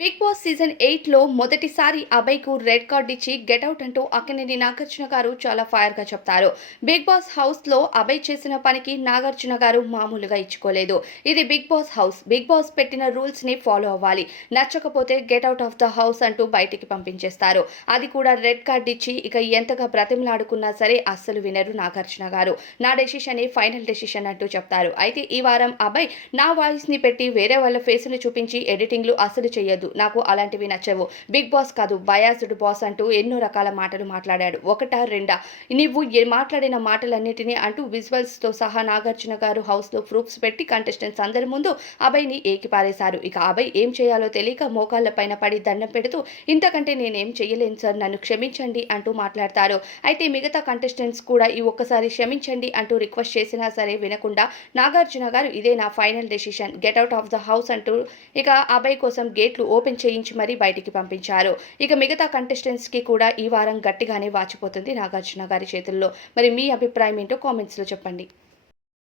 Big boss season ఎయిట్లో మొదటిసారి అభయ్కు రెడ్ కార్డ్ ఇచ్చి గెట్అవుట్ అంటూ అక్కినేని నాగార్జున గారు చాలా ఫైర్గా చెప్తారు. బిగ్ బాస్ హౌస్లో అభయ్ చేసిన పనికి నాగార్జున గారు మామూలుగా ఇచ్చుకోలేదు. ఇది Big Boss house. Big Boss పెట్టిన రూల్స్ని ఫాలో అవ్వాలి. నచ్చకపోతే గెట్అవుట్ ఆఫ్ ద హౌస్ అంటూ బయటికి పంపించేస్తారు. అది కూడా రెడ్ కార్డ్ ఇచ్చి ఇక ఎంతగా బ్రతిమలాడుకున్నా సరే అస్సలు వినరు నాగార్జున గారు. నా డెసిషన్ ఫైనల్ డెసిషన్ అంటూ చెప్తారు. అయితే ఈ వారం అభయ్ నా వాయిస్ని పెట్టి వేరే వాళ్ళ ఫేస్ని చూపించి ఎడిటింగ్లు అసలు చేయొద్దు నాకు అలాంటివి నచ్చవు. బిగ్ బాస్ కాదు బయాస్డ్ బాస్ అంటూ ఎన్నో రకాల మాటలు మాట్లాడాడు. ఒకటా రెండా? నీవు ఏ మాట్లాడిన మాటలన్నిటినీ అంటూ విజువల్స్తో సహా నాగార్జున గారు హౌస్లో ప్రూఫ్స్ పెట్టి కంటెస్టెంట్స్ అందరి ముందు అభయ్ని ఏకిపారేశారు ఇక అభయ్ ఏం చేయాలో తెలియక మోకాళ్ళ పైన పడి దండం పెడుతూ ఇంతకంటే నేనేం చేయలేను సార్ నన్ను క్షమించండి అంటూ మాట్లాడతారు. అయితే మిగతా కంటెస్టెంట్స్ కూడా ఈ ఒక్కసారి క్షమించండి అంటూ రిక్వెస్ట్ చేసినా సరే వినకుండా నాగార్జున గారు ఇదే నా final decision. Get out of the house అంటూ ఇక అభయ్ కోసం గేట్లు ఓపెన్ చేయించి మరీ బయటికి పంపించారు. ఇక మిగతా కంటెస్టెంట్స్కి కూడా ఈ వారం గట్టిగానే వాచిపోతుంది నాగార్జున గారి చేతుల్లో. మరి మీ అభిప్రాయం ఏంటో కామెంట్స్లో చెప్పండి.